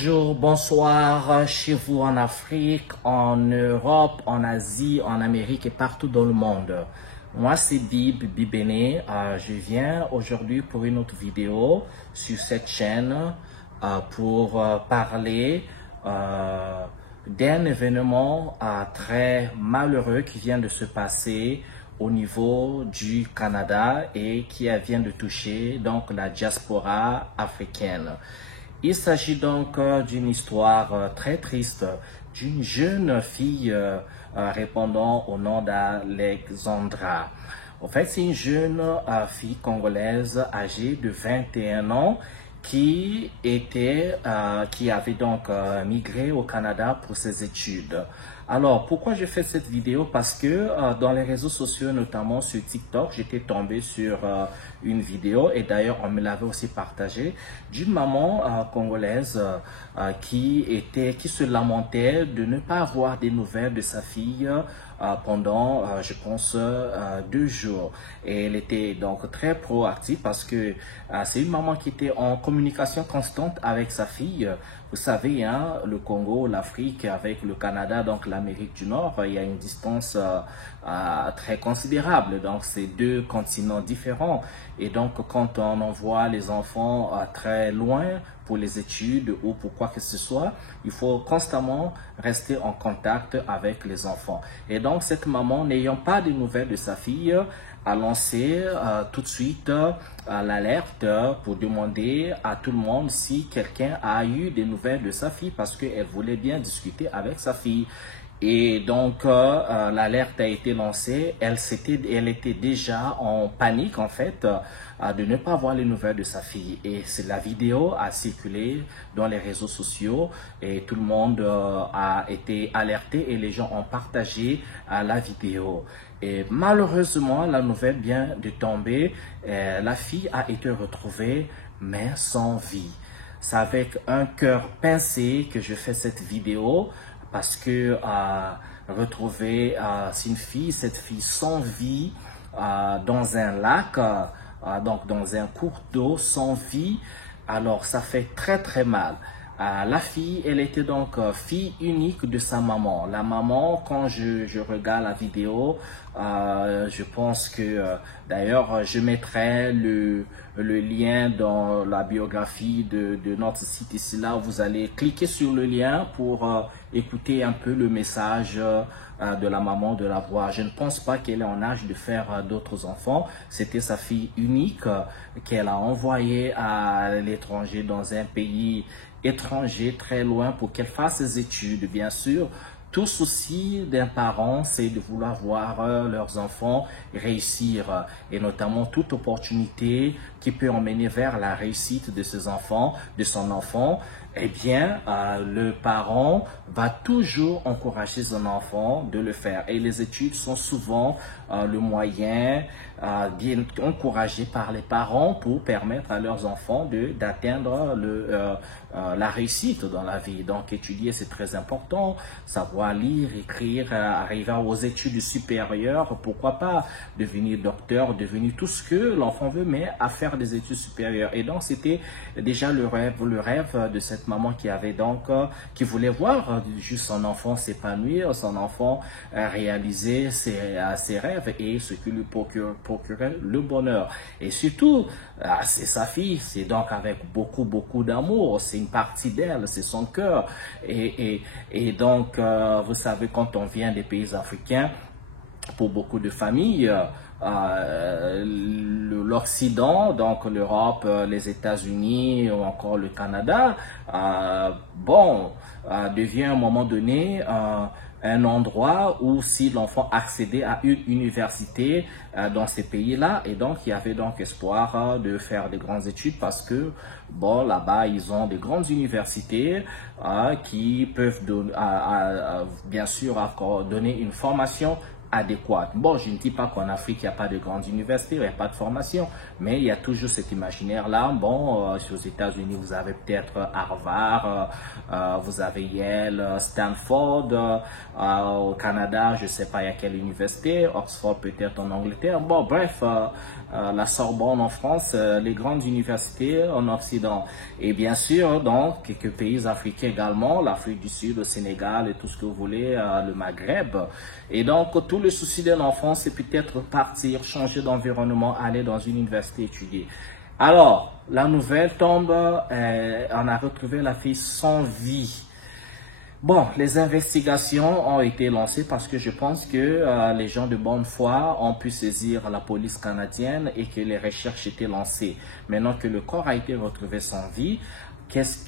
Bonjour, bonsoir chez vous en Afrique, en Europe, en Asie, en Amérique et partout dans le monde. Moi c'est Bibene, je viens aujourd'hui pour une autre vidéo sur cette chaîne pour parler d'un événement très malheureux qui vient de se passer au niveau du Canada et qui vient de toucher donc la diaspora africaine. Il s'agit donc d'une histoire très triste d'une jeune fille répondant au nom d'Alexandra. En fait, c'est une jeune fille congolaise âgée de 21 ans qui avait donc migré au Canada pour ses études. Alors, pourquoi je fais cette vidéo? Parce que dans les réseaux sociaux, notamment sur TikTok, j'étais tombé sur une vidéo, et d'ailleurs, on me l'avait aussi partagée, d'une maman congolaise qui se lamentait de ne pas avoir des nouvelles de sa fille pendant, je pense, 2 jours. Et elle était donc très proactive parce que c'est une maman qui était en communication constante avec sa fille. Vous savez, hein, le Congo, l'Afrique avec le Canada, donc l'Amérique du Nord, il y a une distance très considérable. Donc, c'est 2 continents différents. Et donc, quand on envoie les enfants très loin pour les études ou pour quoi que ce soit, il faut constamment rester en contact avec les enfants. Et donc, cette maman, n'ayant pas de nouvelles de sa fille, a lancé tout de suite l'alerte pour demander à tout le monde si quelqu'un a eu des nouvelles de sa fille parce qu'elle voulait bien discuter avec sa fille. Et donc, l'alerte a été lancée. Elle était déjà en panique, en fait, de ne pas voir les nouvelles de sa fille. Et la vidéo a circulé dans les réseaux sociaux et tout le monde a été alerté et les gens ont partagé la vidéo. Et malheureusement, la nouvelle vient de tomber. La fille a été retrouvée, mais sans vie. C'est avec un cœur pincé que je fais cette vidéo. Parce que retrouver cette fille sans vie dans un lac, donc dans un cours d'eau sans vie, alors ça fait très très mal. La fille, elle était donc fille unique de sa maman. La maman, quand je regarde la vidéo, je pense que d'ailleurs je mettrai le lien dans la biographie de notre site ici là. Vous allez cliquer sur le lien pour écouter un peu le message de la maman, de la voix. Je ne pense pas qu'elle est en âge de faire d'autres enfants. C'était sa fille unique qu'elle a envoyée à l'étranger, dans un pays étranger très loin, pour qu'elle fasse ses études. Bien sûr, tout souci d'un parent, c'est de vouloir voir leurs enfants réussir, et notamment toute opportunité qui peut emmener vers la réussite de ses enfants, de son enfant. Eh bien, le parent va toujours encourager son enfant de le faire. Et les études sont souvent le moyen bien encouragé par les parents pour permettre à leurs enfants d'atteindre la réussite dans la vie. Donc, étudier, c'est très important. Savoir lire, écrire, arriver aux études supérieures, pourquoi pas devenir docteur, devenir tout ce que l'enfant veut, mais à faire des études supérieures. Et donc, c'était déjà le rêve de cette maman qui voulait voir juste son enfant s'épanouir, son enfant réaliser ses rêves et ce qui lui procurait le bonheur. Et surtout, c'est sa fille, c'est donc avec beaucoup d'amour, c'est une partie d'elle, c'est son cœur. Et donc, vous savez, quand on vient des pays africains, pour beaucoup de familles, l'Occident, donc l'Europe, les États-Unis ou encore le Canada, devient à un moment donné un endroit où si l'enfant accédait à une université dans ces pays-là, et donc il y avait donc espoir de faire des grandes études parce que là-bas ils ont des grandes universités qui peuvent bien sûr donner une formation adéquate. Bon, je ne dis pas qu'en Afrique, il n'y a pas de grandes universités, il n'y a pas de formation, mais il y a toujours cet imaginaire-là. Bon, aux États-Unis, vous avez peut-être Harvard, vous avez Yale, Stanford, au Canada, je ne sais pas il y a quelle université, Oxford peut-être en Angleterre. Bon, bref, la Sorbonne en France, les grandes universités en Occident. Et bien sûr, dans quelques pays africains également, l'Afrique du Sud, le Sénégal et tout ce que vous voulez, le Maghreb. Et donc, tout le souci d'un enfant, c'est peut-être partir, changer d'environnement, aller dans une université étudier. Alors, la nouvelle tombe, on a retrouvé la fille sans vie. Bon, les investigations ont été lancées parce que je pense que les gens de bonne foi ont pu saisir la police canadienne et que les recherches étaient lancées. Maintenant que le corps a été retrouvé sans vie, qu'est-ce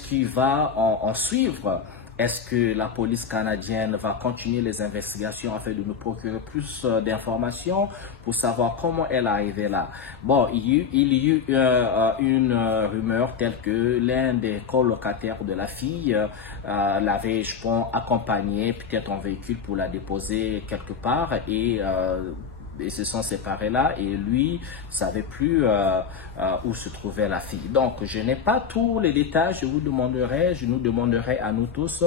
qui va en suivre? Est-ce que la police canadienne va continuer les investigations afin de nous procurer plus d'informations pour savoir comment elle est arrivée là? Bon, il y a eu une rumeur telle que l'un des colocataires de la fille l'avait, je pense, accompagnée peut-être en véhicule pour la déposer quelque part et ils se sont séparés là et lui ne savait plus où se trouvait la fille. Donc, je n'ai pas tous les détails, je nous demanderai à nous tous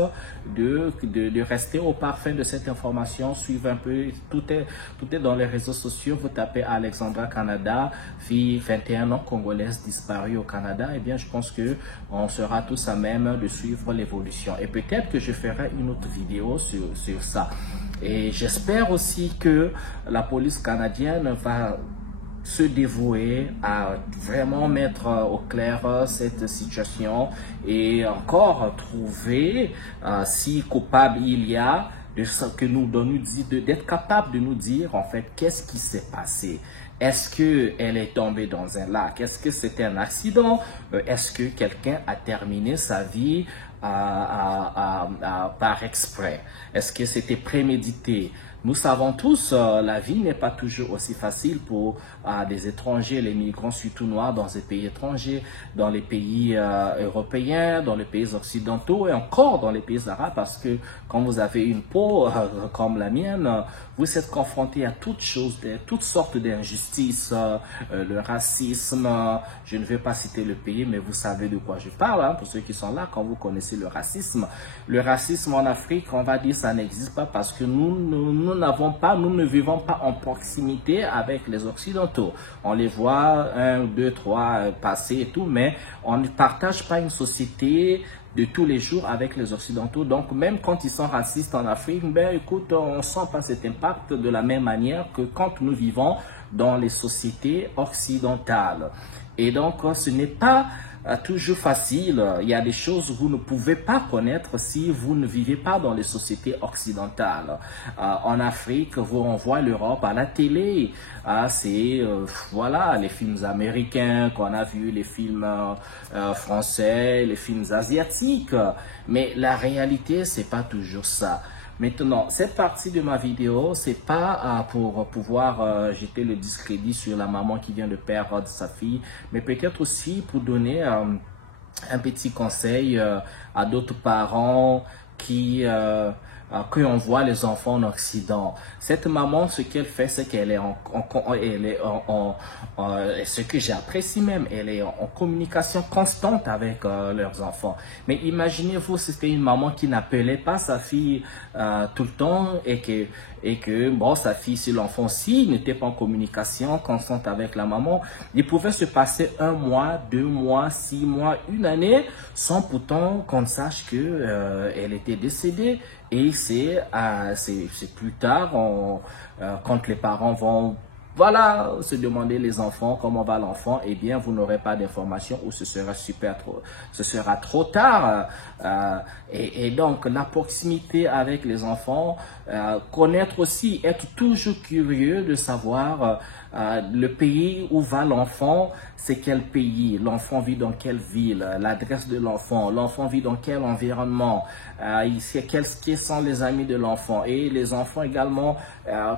de rester au parfum de cette information, suivre un peu, tout est dans les réseaux sociaux, vous tapez Alexandra Canada, fille 21 ans, congolaise disparue au Canada, et bien je pense que on sera tous à même de suivre l'évolution. Et peut-être que je ferai une autre vidéo sur ça. Et j'espère aussi que la police canadienne va se dévouer à vraiment mettre au clair cette situation et encore trouver si coupable il y a d'être capable de nous dire en fait qu'est-ce qui s'est passé. Est-ce qu'elle est tombée dans un lac? Est-ce que c'était un accident? Est-ce que quelqu'un a terminé sa vie par exprès? Est-ce que c'était prémédité? Nous savons tous, la vie n'est pas toujours aussi facile pour des étrangers, les migrants surtout noirs dans les pays étrangers, dans les pays européens, dans les pays occidentaux et encore dans les pays arabes parce que quand vous avez une peau comme la mienne, vous êtes confronté à toutes sortes d'injustices, le racisme, je ne vais pas citer le pays mais vous savez de quoi je parle, hein, pour ceux qui sont là, quand vous connaissez le racisme. Le racisme en Afrique, on va dire ça n'existe pas parce que nous ne vivons pas en proximité avec les Occidentaux. On les voit, 1, 2, 3 passer et tout, mais on ne partage pas une société de tous les jours avec les Occidentaux. Donc, même quand ils sont racistes en Afrique, ben écoute, on ne sent pas cet impact de la même manière que quand nous vivons dans les sociétés occidentales. Et donc, ce n'est pas toujours facile. Il y a des choses que vous ne pouvez pas connaître si vous ne vivez pas dans les sociétés occidentales. En Afrique, on voit l'Europe à la télé. C'est voilà, les films américains qu'on a vus, les films français, les films asiatiques. Mais la réalité, c'est pas toujours ça. Maintenant, cette partie de ma vidéo, c'est pas pour pouvoir jeter le discrédit sur la maman qui vient de perdre sa fille, mais peut-être aussi pour donner un petit conseil à d'autres parents qui on voit les enfants en Occident. Cette maman, ce qu'elle fait, c'est qu'elle est ce que j'apprécie même, elle est en communication constante avec leurs enfants. Mais imaginez-vous, c'était une maman qui n'appelait pas sa fille tout le temps et que bon, sa fille, si l'enfant-ci n'était pas en communication constante avec la maman, il pouvait se passer 1 mois, 2 mois, 6 mois, 1 année, sans pourtant qu'on sache que elle était décédée. Et c'est plus tard, quand les parents vont voilà, se demander les enfants, comment va l'enfant, eh bien, vous n'aurez pas d'informations ou ce sera trop tard. Et donc, la proximité avec les enfants, connaître aussi, être toujours curieux de savoir le pays où va l'enfant, c'est quel pays, l'enfant vit dans quelle ville, l'adresse de l'enfant vit dans quel environnement, quels sont les amis de l'enfant et les enfants également,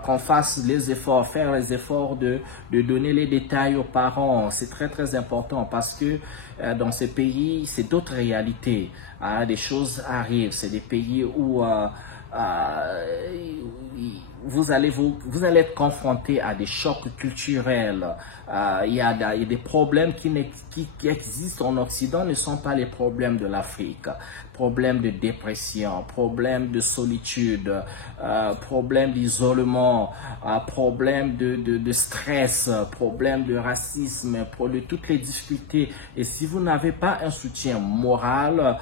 qu'on fasse les efforts, faire les efforts de donner les détails aux parents. C'est très très important parce que dans ces pays, c'est d'autres réalités. Des choses arrivent, c'est des pays où vous allez être confronté à des chocs culturels. Il y a des problèmes qui existent en Occident, ne sont pas les problèmes de l'Afrique. Problèmes de dépression, problèmes de solitude, problèmes d'isolement, problèmes de stress, problèmes de racisme, de toutes les difficultés. Et si vous n'avez pas un soutien moral,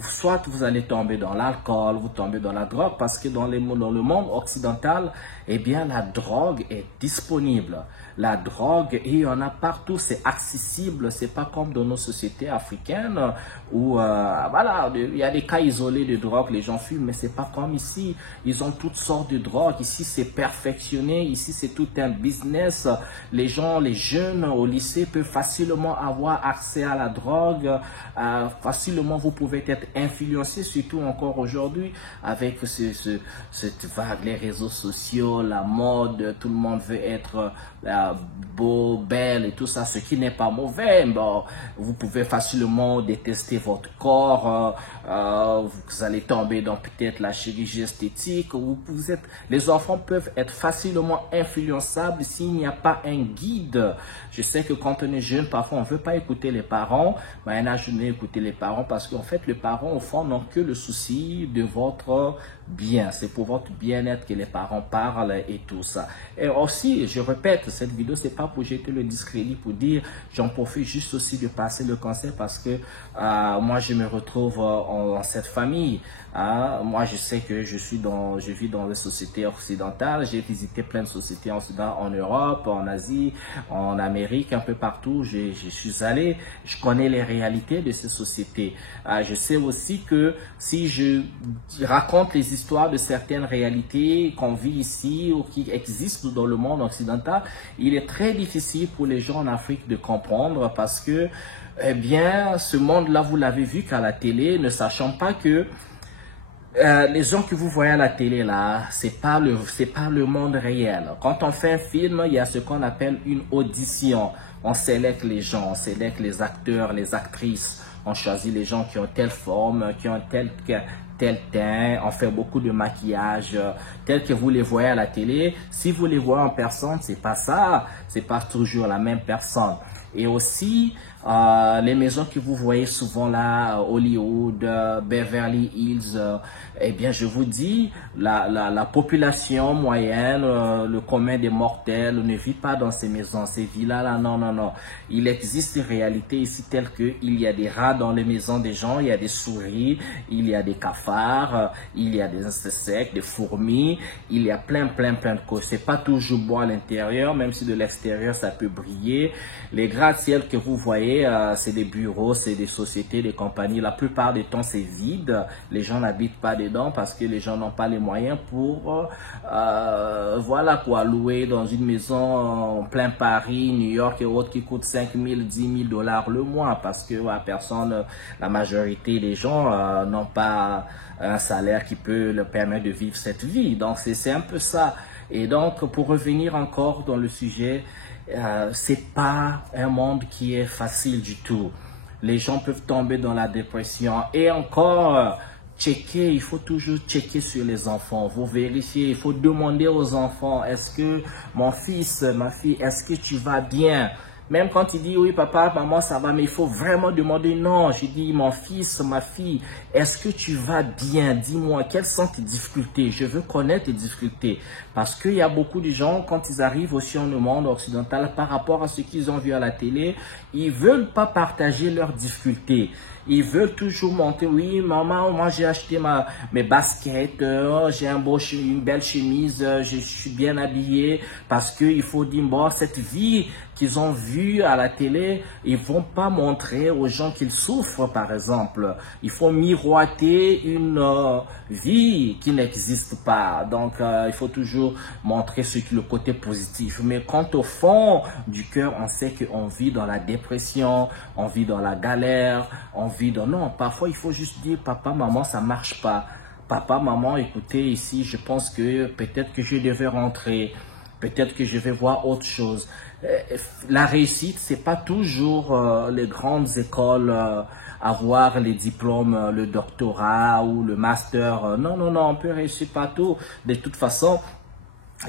soit vous allez tomber dans l'alcool, vous tombez dans la drogue, parce que dans le monde occidental, eh bien, la drogue est disponible. La drogue, il y en a partout, c'est accessible, c'est pas comme dans nos sociétés africaines où, voilà, il y a des cas isolés de drogue, les gens fument, mais c'est pas comme ici. Ils ont toutes sortes de drogues. Ici, c'est perfectionné. Ici, c'est tout un business. Les jeunes au lycée peuvent facilement avoir accès à la drogue. Facilement, vous pouvez être influencé, surtout encore aujourd'hui, avec cette vague, les réseaux sociaux, la mode, tout le monde veut être beau, belle et tout ça, ce qui n'est pas mauvais. Bon, vous pouvez facilement détester votre corps, vous allez tomber dans peut-être la chirurgie esthétique. Les enfants peuvent être facilement influençables s'il n'y a pas un guide. Je sais que quand on est jeune, parfois on ne veut pas écouter les parents, mais un âge donné, écouter les parents parce qu'en fait, les parents au fond n'ont que le souci de votre bien. C'est pour votre bien-être que les parents parlent et tout ça. Et aussi, je répète, cette vidéo, c'est pas pour jeter le discrédit, pour dire, j'en profite juste aussi de passer le conseil parce que moi, je me retrouve en cette famille. Moi, je sais que je vis dans les sociétés occidentales. J'ai visité plein de sociétés en Europe, en Asie, en Amérique, un peu partout. Je suis allé, je connais les réalités de ces sociétés. Je sais aussi que si je raconte les histoires de certaines réalités qu'on vit ici ou qui existent dans le monde occidental, il est très difficile pour les gens en Afrique de comprendre parce que, eh bien, ce monde-là, vous l'avez vu qu'à la télé, ne sachant pas que les gens que vous voyez à la télé là, c'est pas le monde réel. Quand on fait un film, il y a ce qu'on appelle une audition. On sélecte les gens, on sélecte les acteurs, les actrices. On choisit les gens qui ont telle forme, qui ont tel teint, on fait beaucoup de maquillage, tel que vous les voyez à la télé. Si vous les voyez en personne, c'est pas ça, c'est pas toujours la même personne. Et aussi, les maisons que vous voyez souvent là, Hollywood, Beverly Hills, eh bien, je vous dis, la population moyenne, le commun des mortels ne vit pas dans ces maisons, ces villas-là, non, non, non. Il existe une réalité ici telle que il y a des rats dans les maisons des gens, il y a des souris, il y a des cafards, il y a des insectes, des fourmis, il y a plein de causes. C'est pas toujours beau à l'intérieur, même si de l'extérieur ça peut briller. Les gratte-ciel que vous voyez, c'est des bureaux, c'est des sociétés, des compagnies. La plupart du temps, c'est vide. Les gens n'habitent pas dedans parce que les gens n'ont pas les moyens pour, voilà quoi, louer dans une maison en plein Paris, New York et autres qui coûte 5 000, 10 000 $ le mois parce que la majorité des gens n'ont pas un salaire qui peut leur permettre de vivre cette vie. Donc, c'est un peu ça. Et donc, pour revenir encore dans le sujet, c'est pas un monde qui est facile du tout. Les gens peuvent tomber dans la dépression et encore checker, il faut toujours checker sur les enfants, vous vérifier, il faut demander aux enfants, est-ce que mon fils, ma fille, est-ce que tu vas bien? Même quand il dit oui papa, maman ça va, mais il faut vraiment demander non. Je dis mon fils, ma fille, est-ce que tu vas bien? Dis-moi quelles sont tes difficultés. Je veux connaître tes difficultés parce qu'il y a beaucoup de gens quand ils arrivent aussi dans le monde occidental par rapport à ce qu'ils ont vu à la télé, ils veulent pas partager leurs difficultés. Ils veulent toujours monter, oui, maman, moi j'ai acheté mes baskets, j'ai une belle chemise, je suis bien habillé, parce qu'il faut dire, bon, cette vie qu'ils ont vue à la télé, ils vont pas montrer aux gens qu'ils souffrent, par exemple. Il faut miroiter une vie qui n'existe pas. Donc, il faut toujours montrer le côté positif. Mais quand au fond du cœur, on sait qu'on vit dans la dépression, on vit dans la galère, on vit dans... Non, parfois, il faut juste dire, papa, maman, ça marche pas. Papa, maman, écoutez, ici, je pense que peut-être que je devais rentrer. Peut-être que je vais voir autre chose. La réussite, c'est pas toujours les grandes écoles, avoir les diplômes, le doctorat ou le master. Non, non, non, on peut réussir partout. De toute façon,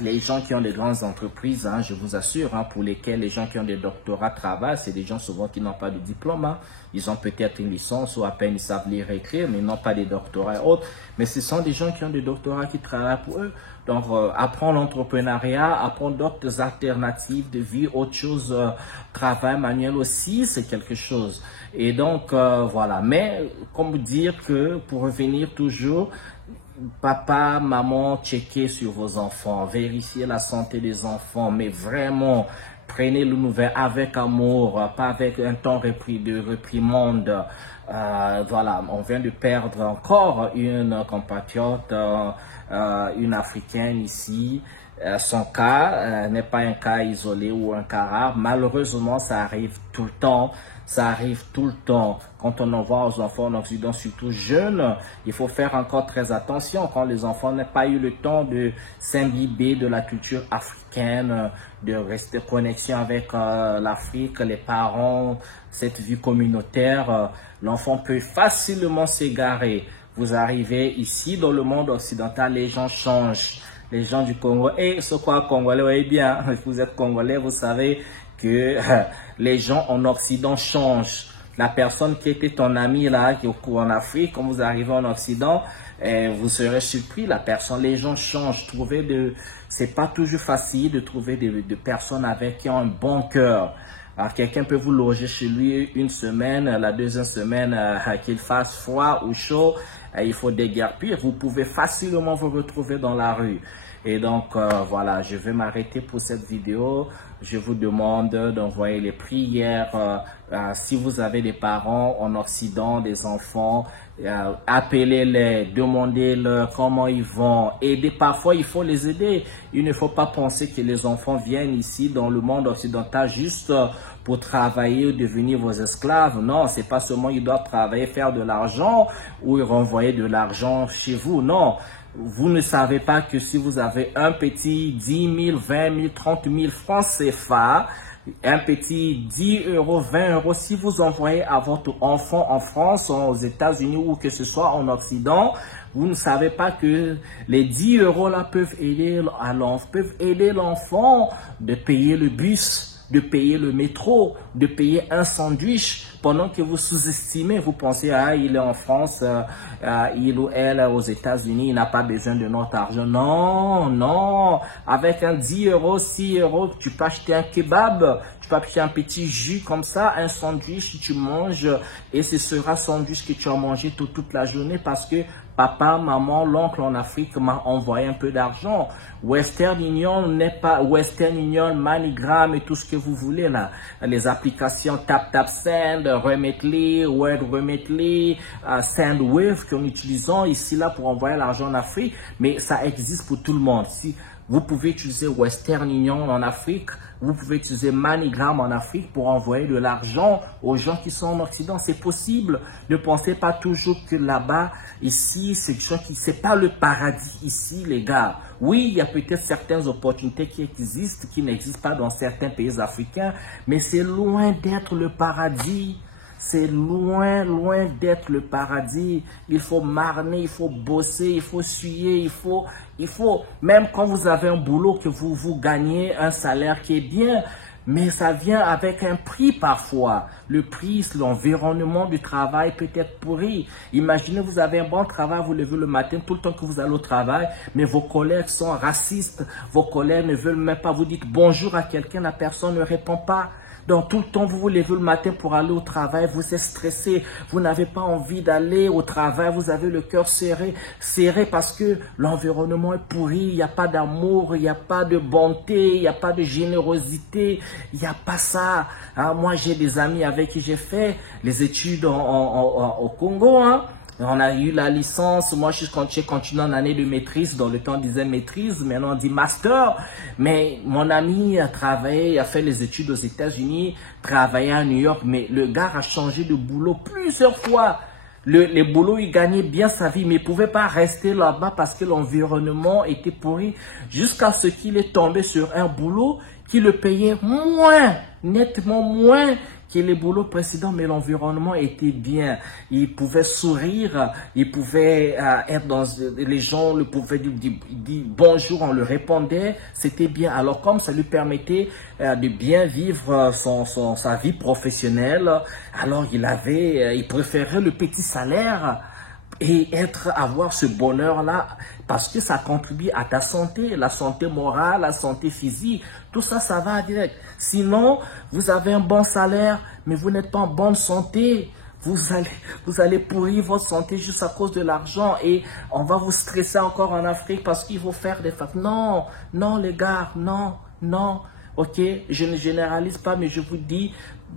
les gens qui ont des grandes entreprises, hein, je vous assure, hein, pour lesquels les gens qui ont des doctorats travaillent, c'est des gens souvent qui n'ont pas de diplôme. Hein. Ils ont peut-être une licence ou à peine ils savent lire et écrire, mais ils n'ont pas des doctorats et autres. Mais ce sont des gens qui ont des doctorats qui travaillent pour eux. Donc, apprendre l'entrepreneuriat, apprendre d'autres alternatives de vie, autre chose, travail manuel aussi, c'est quelque chose. Et donc, voilà. Mais, comme dire que, pour revenir toujours, papa, maman, checkez sur vos enfants, vérifiez la santé des enfants, mais vraiment, prenez le nouvel avec amour, pas avec un temps de réprimande. Voilà, on vient de perdre encore une compatriote, une africaine ici. Son cas n'est pas un cas isolé ou un cas rare. Malheureusement, ça arrive tout le temps. Ça arrive tout le temps. Quand on envoie aux enfants en Occident, surtout jeunes, il faut faire encore très attention. Quand les enfants n'ont pas eu le temps de s'imbiber de la culture africaine, de rester en connexion avec l'Afrique, les parents, cette vie communautaire, l'enfant peut facilement s'égarer. Vous arrivez ici dans le monde occidental, les gens changent. Les gens du Congo, et ce quoi Congolais, oui bien, vous êtes Congolais, vous savez que les gens en Occident changent. La personne qui était ton ami là, qui est en Afrique, quand vous arrivez en Occident, vous serez surpris. Les gens changent. C'est pas toujours facile de trouver des personnes qui ont un bon cœur. Alors, quelqu'un peut vous loger chez lui une semaine, la deuxième semaine, qu'il fasse froid ou chaud, il faut déguerpir. Vous pouvez facilement vous retrouver dans la rue. Et donc, voilà, je vais m'arrêter pour cette vidéo. Je vous demande d'envoyer les prières. Si vous avez des parents en Occident, des enfants, appelez-les, demandez-leur comment ils vont. Aider, parfois, il faut les aider. Il ne faut pas penser que les enfants viennent ici dans le monde occidental juste pour travailler ou devenir vos esclaves. Non, c'est pas seulement ils doivent travailler, faire de l'argent ou renvoyer de l'argent chez vous. Non. Vous ne savez pas que si vous avez un petit 10 000, 20 000, 30 000 francs CFA, un petit 10 euros, 20 euros, si vous envoyez à votre enfant en France, aux États-Unis ou que ce soit en Occident, vous ne savez pas que les 10 euros là peuvent aider l'enfant de payer le bus, de payer le métro, de payer un sandwich, pendant que vous sous-estimez, vous pensez, ah, il est en France, il ou elle aux États-Unis, il n'a pas besoin de notre argent. Non, non, avec un 10 euros, 6 euros, tu peux acheter un kebab, tu peux acheter un petit jus comme ça, un sandwich, tu manges, et ce sera sandwich que tu as mangé toute la journée parce que papa, maman, l'oncle en Afrique m'a envoyé un peu d'argent. Western Union n'est pas Western Union, MoneyGram et tout ce que vous voulez là. Les applications TapTapSend, Remitly, Word Remitly, SendWave que nous utilisons ici là pour envoyer l'argent en Afrique. Mais ça existe pour tout le monde. Si vous pouvez utiliser Western Union en Afrique, vous pouvez utiliser MoneyGram en Afrique pour envoyer de l'argent aux gens qui sont en Occident. C'est possible. Ne pensez pas toujours que là-bas, ici, c'est pas le paradis ici, les gars. Oui, il y a peut-être certaines opportunités qui existent, qui n'existent pas dans certains pays africains, mais c'est loin d'être le paradis. C'est loin, loin d'être le paradis. Il faut marner, il faut bosser, il faut suer, il faut, même quand vous avez un boulot que vous gagnez un salaire qui est bien, mais ça vient avec un prix parfois. Le prix, l'environnement du travail peut être pourri. Imaginez, vous avez un bon travail, vous levez le matin, tout le temps que vous allez au travail, mais vos collègues sont racistes, vos collègues ne veulent même pas, vous dites bonjour à quelqu'un, la personne ne répond pas. Donc, tout le temps, vous vous levez le matin pour aller au travail, vous êtes stressé, vous n'avez pas envie d'aller au travail, vous avez le cœur serré parce que l'environnement est pourri, il n'y a pas d'amour, il n'y a pas de bonté, il n'y a pas de générosité, il n'y a pas ça. Hein, moi, j'ai des amis avec qui j'ai fait les études au Congo, hein. On a eu la licence, moi j'ai continué en année de maîtrise, dans le temps on disait maîtrise, maintenant on dit master. Mais mon ami a travaillé, a fait les études aux États-Unis, travaillé à New York, mais le gars a changé de boulot plusieurs fois. Les boulots, il gagnait bien sa vie, mais il ne pouvait pas rester là-bas parce que l'environnement était pourri, jusqu'à ce qu'il est tombé sur un boulot qui le payait moins, nettement moins que le boulot précédent, mais l'environnement était bien. Il pouvait sourire, il pouvait être dans... Les gens le pouvaient dire bonjour, on le répondait, c'était bien. Alors comme ça lui permettait de bien vivre sa vie professionnelle, alors il préférait le petit salaire et avoir ce bonheur-là, parce que ça contribue à ta santé, la santé morale, la santé physique, tout ça, ça va direct. Sinon, vous avez un bon salaire, mais vous n'êtes pas en bonne santé. Vous allez pourrir votre santé juste à cause de l'argent et on va vous stresser encore en Afrique parce qu'il faut faire des fêtes. Non, non les gars, non, non. Ok, je ne généralise pas, mais je vous dis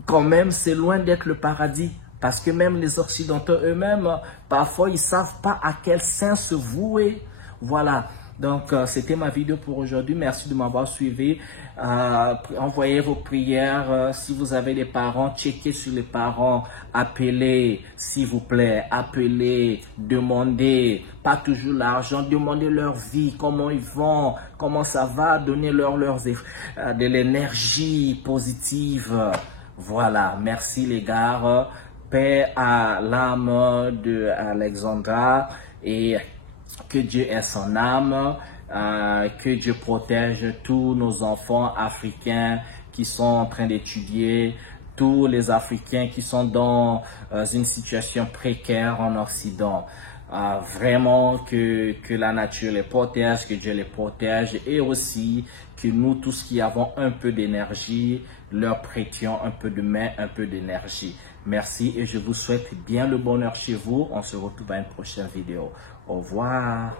quand même, c'est loin d'être le paradis. Parce que même les Occidentaux eux-mêmes, parfois, ils ne savent pas à quel sein se vouer. Voilà. Donc, c'était ma vidéo pour aujourd'hui. Merci de m'avoir suivi. Envoyez vos prières. Si vous avez des parents, checkez sur les parents. Appelez, s'il vous plaît. Appelez, demandez. Pas toujours l'argent. Demandez leur vie, comment ils vont, comment ça va. Donnez-leur de l'énergie positive. Voilà. Merci les gars. Paix à l'âme de Alexandra et que Dieu ait son âme, que Dieu protège tous nos enfants africains qui sont en train d'étudier, tous les Africains qui sont dans une situation précaire en Occident. Vraiment que la nature les protège, que Dieu les protège et aussi que nous tous qui avons un peu d'énergie, leur prêtions un peu de main, un peu d'énergie. Merci et je vous souhaite bien le bonheur chez vous. On se retrouve à une prochaine vidéo. Au revoir.